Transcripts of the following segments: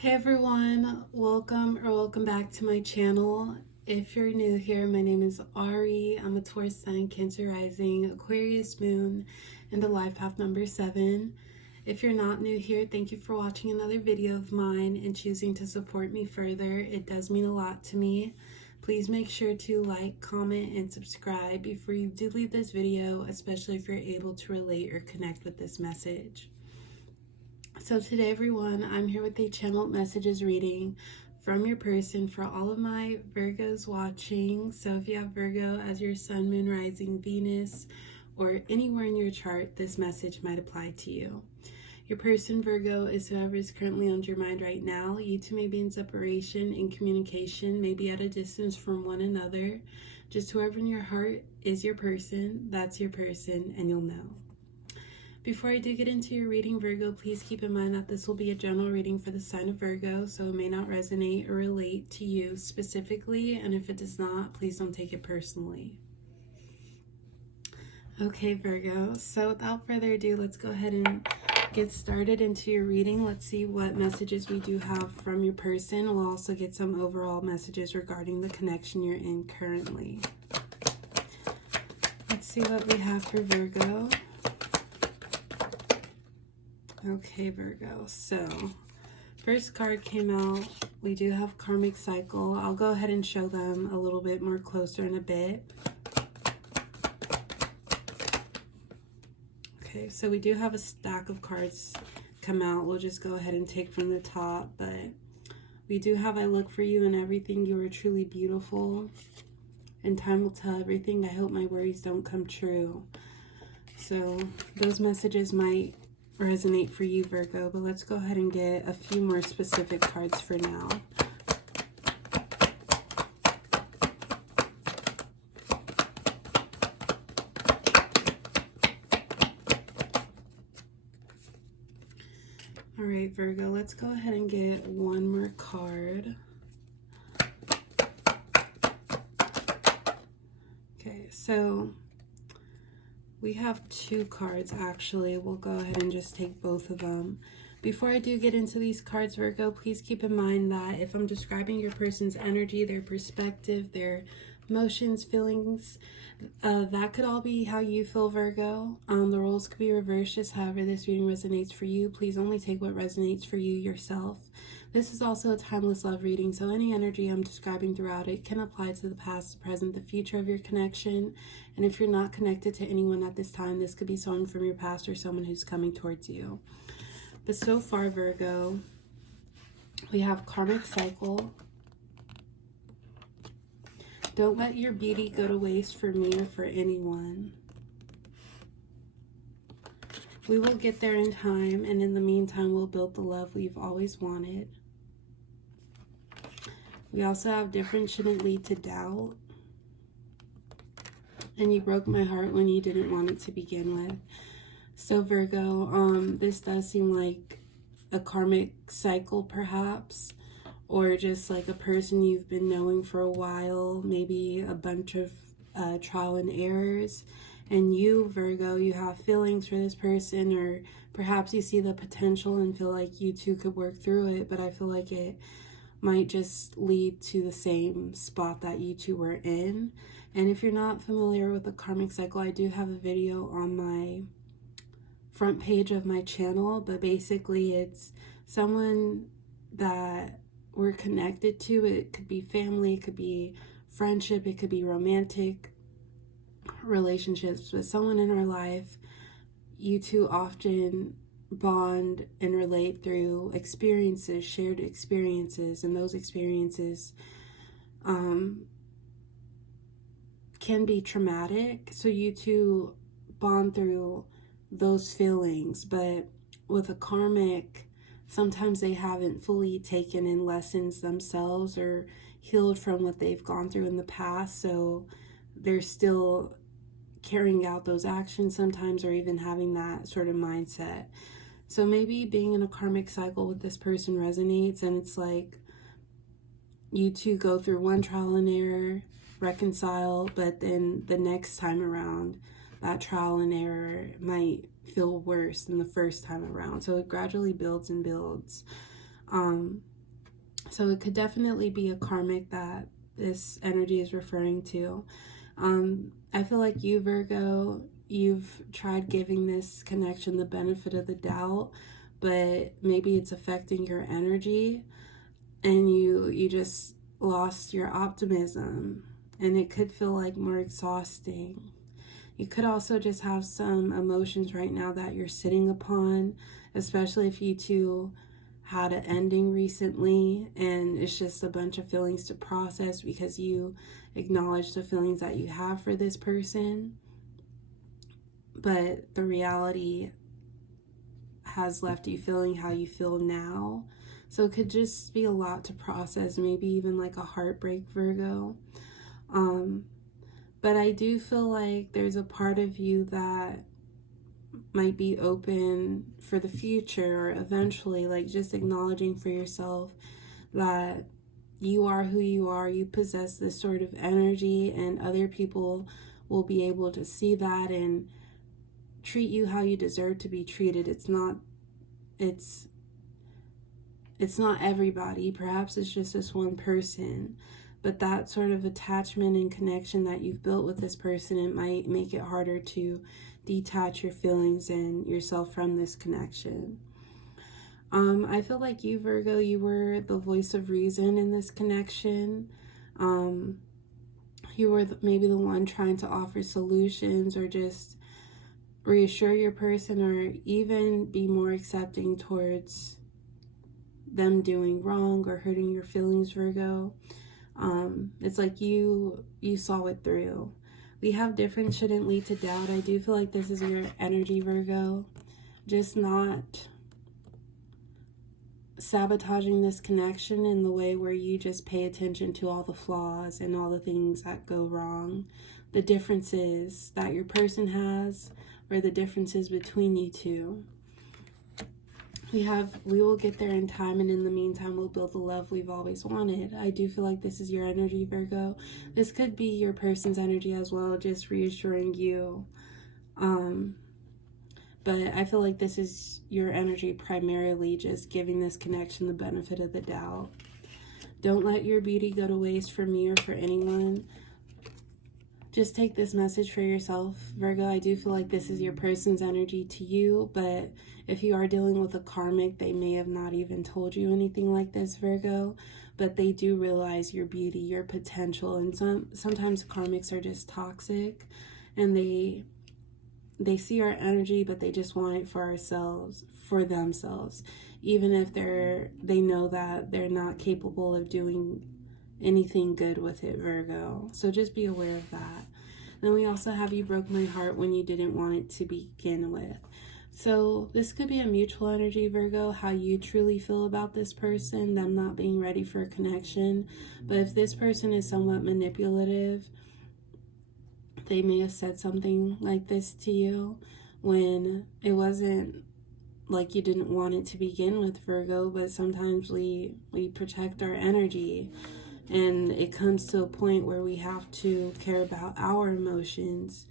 Hey everyone, welcome back to my channel. If you're new here, my name is Ari. I'm a Taurus sign, Cancer rising, Aquarius moon, and a life path number 7. If you're not new here, thank you for watching another video of mine and choosing to support me further. It does mean a lot to me. Please make sure to like, comment, and subscribe before you do leave this video, especially if you're able to relate or connect with this message. So today, everyone, I'm here with a channeled messages reading from your person for all of my Virgos watching. So if you have Virgo as your sun, moon, rising, Venus, or anywhere in your chart, this message might apply to you. Your person, Virgo, is whoever is currently on your mind right now. You two may be in separation, in communication, maybe at a distance from one another. Just whoever in your heart is your person, that's your person, and you'll know. Before I do get into your reading, Virgo, please keep in mind that this will be a general reading for the sign of Virgo, so it may not resonate or relate to you specifically, and if it does not, please don't take it personally. Okay, Virgo, so without further ado, let's go ahead and get started into your reading. Let's see what messages we do have from your person. We'll also get some overall messages regarding the connection you're in currently. Let's see what we have for Virgo. Okay, Virgo, so first card came out. We do have karmic cycle. I'll go ahead and show them a little bit more closer in a bit. Okay, so we do have a stack of cards come out. We'll just go ahead and take from the top, but we do have I look for you in everything. You are truly beautiful, and time will tell everything. I hope my worries don't come true. So those messages might resonate for you, Virgo, but let's go ahead and get a few more specific cards for now. All right, Virgo, let's go ahead and get one more card. Okay, so we have two cards, actually. We'll go ahead and just take both of them. Before I do get into these cards, Virgo, please keep in mind that if I'm describing your person's energy, their perspective, their emotions, feelings, that could all be how you feel, Virgo. The roles could be reversed, just however this reading resonates for you. Please only take what resonates for you yourself. This is also a timeless love reading, so any energy I'm describing throughout it can apply to the past, the present, the future of your connection. And if you're not connected to anyone at this time, this could be someone from your past or someone who's coming towards you. But so far, Virgo, we have karmic cycle. Don't let your beauty go to waste for me or for anyone. We will get there in time, and in the meantime, we'll build the love we've always wanted. We also have different shouldn't lead to doubt. And you broke my heart when you didn't want it to begin with. So Virgo, this does seem like a karmic cycle perhaps, or just like a person you've been knowing for a while, maybe a bunch of trial and errors. And you, Virgo, you have feelings for this person, or perhaps you see the potential and feel like you two could work through it, but I feel like it might just lead to the same spot that you two were in. And if you're not familiar with the karmic cycle, I do have a video on my front page of my channel, but basically it's someone that we're connected to. It could be family, it could be friendship, it could be romantic relationships, but someone in our life, you two often bond and relate through experiences, shared experiences, and those experiences can be traumatic. So you two bond through those feelings, but with a karmic, sometimes they haven't fully taken in lessons themselves or healed from what they've gone through in the past, so they're still carrying out those actions sometimes, or even having that sort of mindset. So maybe being in a karmic cycle with this person resonates, and it's like you two go through one trial and error, reconcile, but then the next time around, that trial and error might feel worse than the first time around. So it gradually builds and builds. So it could definitely be a karmic that this energy is referring to. I feel like you, Virgo, you've tried giving this connection the benefit of the doubt, but maybe it's affecting your energy, and you just lost your optimism, and it could feel like more exhausting. You could also just have some emotions right now that you're sitting upon, especially if you two had an ending recently and it's just a bunch of feelings to process because you acknowledge the feelings that you have for this person, but the reality has left you feeling how you feel now. So it could just be a lot to process, maybe even like a heartbreak, Virgo. But I do feel like there's a part of you that might be open for the future or eventually, like just acknowledging for yourself that you are who you are, you possess this sort of energy, and other people will be able to see that and treat you how you deserve to be treated. It's not everybody. Perhaps it's just this one person, but that sort of attachment and connection that you've built with this person, it might make it harder to detach your feelings and yourself from this connection. I feel like you, Virgo, you were the voice of reason in this connection. You were maybe the one trying to offer solutions or just reassure your person, or even be more accepting towards them doing wrong or hurting your feelings, Virgo. It's like you saw it through. We have different shouldn't lead to doubt. I do feel like this is your energy, Virgo. Just not sabotaging this connection in the way where you just pay attention to all the flaws and all the things that go wrong, the differences that your person has, or the differences between you two. We will get there in time, and in the meantime, we'll build the love we've always wanted. I do feel like this is your energy, Virgo. This could be your person's energy as well, just reassuring you. But I feel like this is your energy primarily, just giving this connection the benefit of the doubt. Don't let your beauty go to waste for me or for anyone. Just take this message for yourself, Virgo. I do feel like this is your person's energy to you, but if you are dealing with a karmic, they may have not even told you anything like this, Virgo, but they do realize your beauty, your potential, and sometimes karmics are just toxic, and they see our energy, but they just want it for themselves, even if they know that they're not capable of doing anything good with it, Virgo. So just be aware of that. Then we also have you broke my heart when you didn't want it to begin with. So this could be a mutual energy, Virgo, how you truly feel about this person, them not being ready for a connection. But if this person is somewhat manipulative, they may have said something like this to you when it wasn't like you didn't want it to begin with, Virgo. But sometimes we protect our energy, and it comes to a point where we have to care about our emotions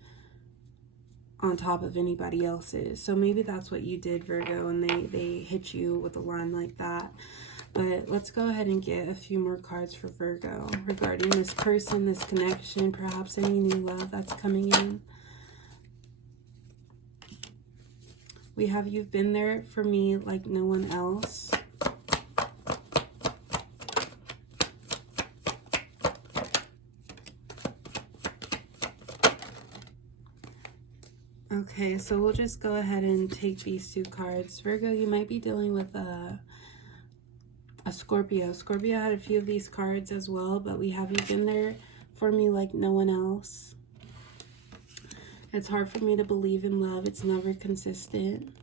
on top of anybody else's. So maybe that's what you did, Virgo, and they hit you with a line like that. But let's go ahead and get a few more cards for Virgo regarding this person, this connection, perhaps any new love that's coming in. We have you've been there for me like no one else. Okay, so we'll just go ahead and take these two cards. Virgo, you might be dealing with a Scorpio. Scorpio had a few of these cards as well, but we have you been there for me like no one else. It's hard for me to believe in love. It's never consistent.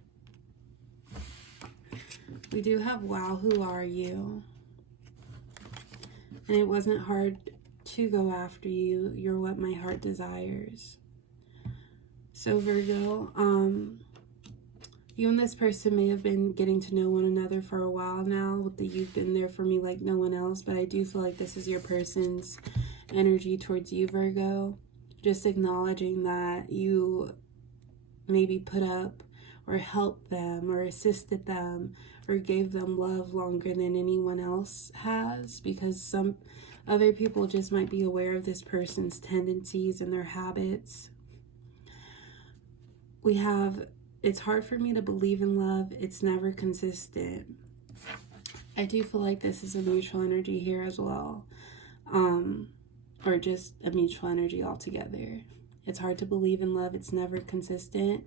We do have wow, who are you? And it wasn't hard to go after you. You're what my heart desires. So Virgo, you and this person may have been getting to know one another for a while now, with the you've been there for me like no one else, but I do feel like this is your person's energy towards you, Virgo. Just acknowledging that you maybe put up or helped them or assisted them or gave them love longer than anyone else has, because some other people just might be aware of this person's tendencies and their habits. We have, it's hard for me to believe in love. It's never consistent. I do feel like this is a mutual energy here as well. Or just a mutual energy altogether. It's hard to believe in love. It's never consistent.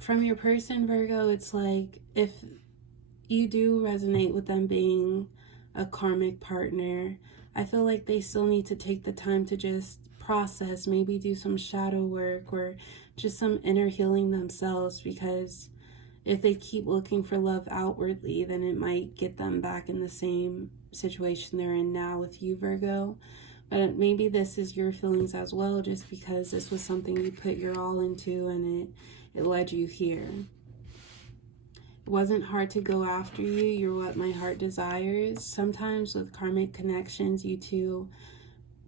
From your person, Virgo, it's like if you do resonate with them being a karmic partner, I feel like they still need to take the time to just process, maybe do some shadow work or just some inner healing themselves, because if they keep looking for love outwardly, then it might get them back in the same situation they're in now with you, Virgo. But maybe this is your feelings as well, just because this was something you put your all into and it led you here. It wasn't hard to go after you. You're what my heart desires. Sometimes with karmic connections, you two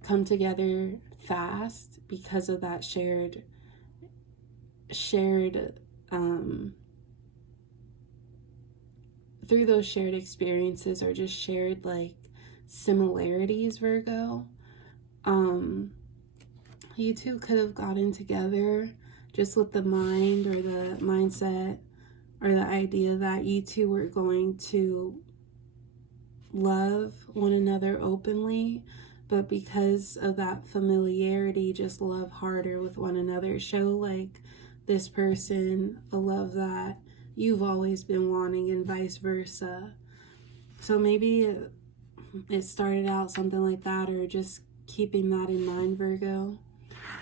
come together fast because of that shared through those shared experiences or just shared like similarities, Virgo. You two could have gotten together just with the mind or the mindset or the idea that you two were going to love one another openly, but because of that familiarity, just love harder with one another. Show like this person a love that you've always been wanting and vice versa. So maybe it started out something like that, or just keeping that in mind, Virgo.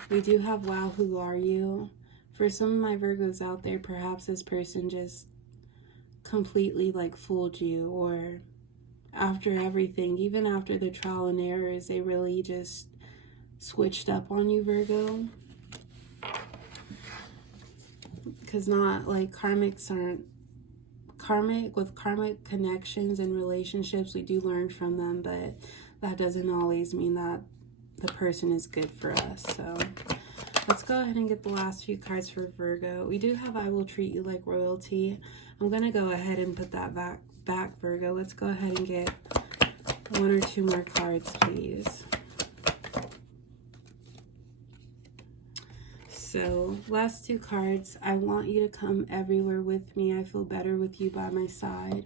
We do have wow, who are you? For some of my Virgos out there, perhaps this person just completely like fooled you, or after everything, even after the trial and errors, they really just switched up on you, Virgo. Because not like karmics aren't karmic. With karmic connections and relationships, we do learn from them, but that doesn't always mean that the person is good for us. So let's go ahead and get the last few cards for Virgo. We do have I will treat you like royalty. I'm going to go ahead and put that back, Virgo. Let's go ahead and get one or two more cards, please. So, last two cards. I want you to come everywhere with me. I feel better with you by my side.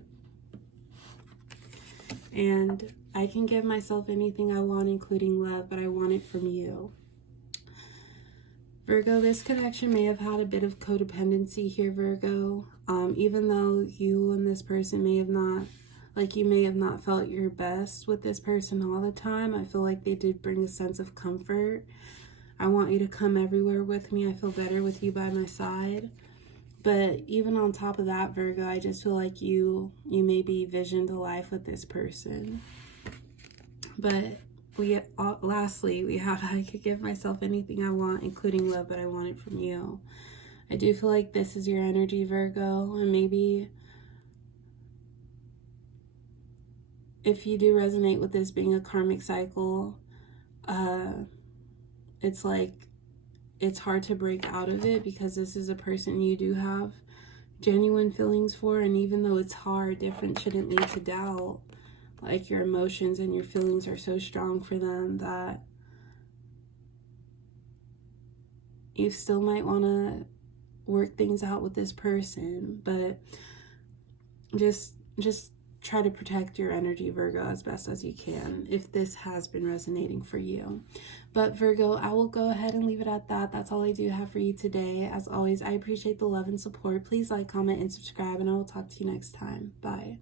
And I can give myself anything I want, including love, but I want it from you. Virgo, this connection may have had a bit of codependency here, Virgo. Even though you and this person may have not, like you may have not felt your best with this person all the time, I feel like they did bring a sense of comfort. I want you to come everywhere with me. I feel better with you by my side. But even on top of that, Virgo, I just feel like you maybe visioned a life with this person. But lastly, we have I could give myself anything I want, including love, but I want it from you. I do feel like this is your energy, Virgo, and maybe if you do resonate with this being a karmic cycle, it's like it's hard to break out of it, because this is a person you do have genuine feelings for, and even though it's hard, different shouldn't lead to doubt. Like your emotions and your feelings are so strong for them that you still might want to work things out with this person, but just try to protect your energy, Virgo, as best as you can if this has been resonating for you. But Virgo, I will go ahead and leave it at that. That's all I do have for you today. As always, I appreciate the love and support. Please like, comment, and subscribe, and I will talk to you next time. Bye.